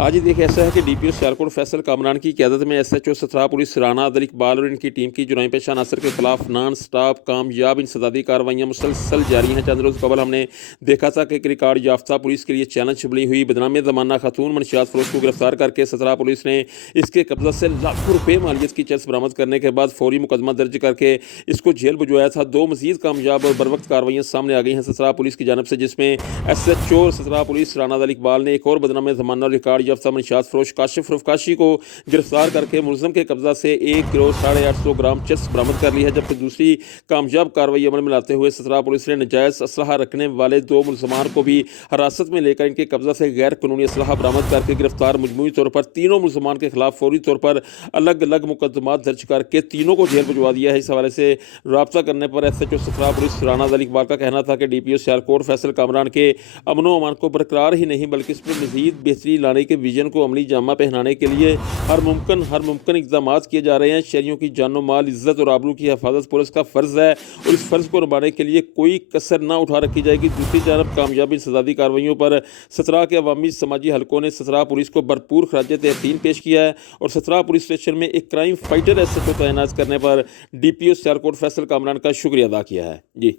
आज ही देखिए ऐसा है कि डीपीओ सियालकोट फैसल कामरान की क़यादत में एसएचओ सथरा पुलिस राना अदल इकबाल और इनकी टीम की जुराई पेशा अनासर के खिलाफ नॉन स्टॉप कामयाब इंसदादी कार्रवाइयाँ मुसलसल जारी हैं। चंद रोज़ कबल हमने देखा था कि एक रिकॉर्ड याफ्ता पुलिस के लिए चैलेंज बनी हुई बदनाम ज़माना खातून मनशियात फरोश को गिरफ्तार करके सथरा पुलिस ने इसके कब्जा से लाखों रुपये मालियत की चर्स बरामद करने के बाद फौरी मुकदमा दर्ज करके इसको जेल भिजवाया था। दो मजीद कामयाब और बर वक्त कार्रवाइयाँ सामने आ गई हैं सथरा पुलिस की जानब से, जिसमें एसएचओ और सथरा पुलिस राना अदल इकबाल ने एक और बदनाम ज़माना रिकॉर्ड याफ्ता मनशियात फरोश काशिफ रुफकाशी को गिरफ्तार करके मुलजम के कब्जा से 1 किलो 850 ग्राम चर्स बरामद कर ली है। जबकि दूसरी कामयाब कार्रवाई अमल में लाते हुए सथरा पुलिस ने नजायज़ असलहा रखने वाले 2 मुलजमान को भी हिरासत में लेकर इनके कब्जा से गैर कानूनी असलहा बरामद करके गिरफ्तार। मजमूई तौर पर तीनों मुलजमान के खिलाफ फौरी तौर पर अलग अलग मुकदमात दर्ज करके तीनों को जेल भिजवा दिया है। इस हवाले से रब्ता करने पर एसएचओ सथरा पुलिस राना अदल इकबाल का कहना था कि डीपीओ सियालकोट फैसल कामरान के अमनो अमान को बरकरार ही नहीं बल्कि इस पर मजीद बेहतरी लाने के विजन को अमली जामा पहनाने के लिए हर मुमकिन इकदाम किए जा रहे हैं। शहरियों की जानो माल इज्जत और आबरू की हिफाजत पुलिस का फ़र्ज़ है और इस फ़र्ज़ को निभाने के लिए कोई कसर ना उठा रखी जाएगी। दूसरी जानब कामयाबी इंसदादी कार्रवाइयों पर सथरा के अवामी समाजी हलकों ने सथरा पुलिस को भरपूर खराज तहसीन पेश किया है और सथरा पुलिस स्टेशन में एक क्राइम फाइटर एसएचओ तैनात करने पर डीपीओ सियालकोट फैसल कामरान का शुक्रिया अदा किया है। जी।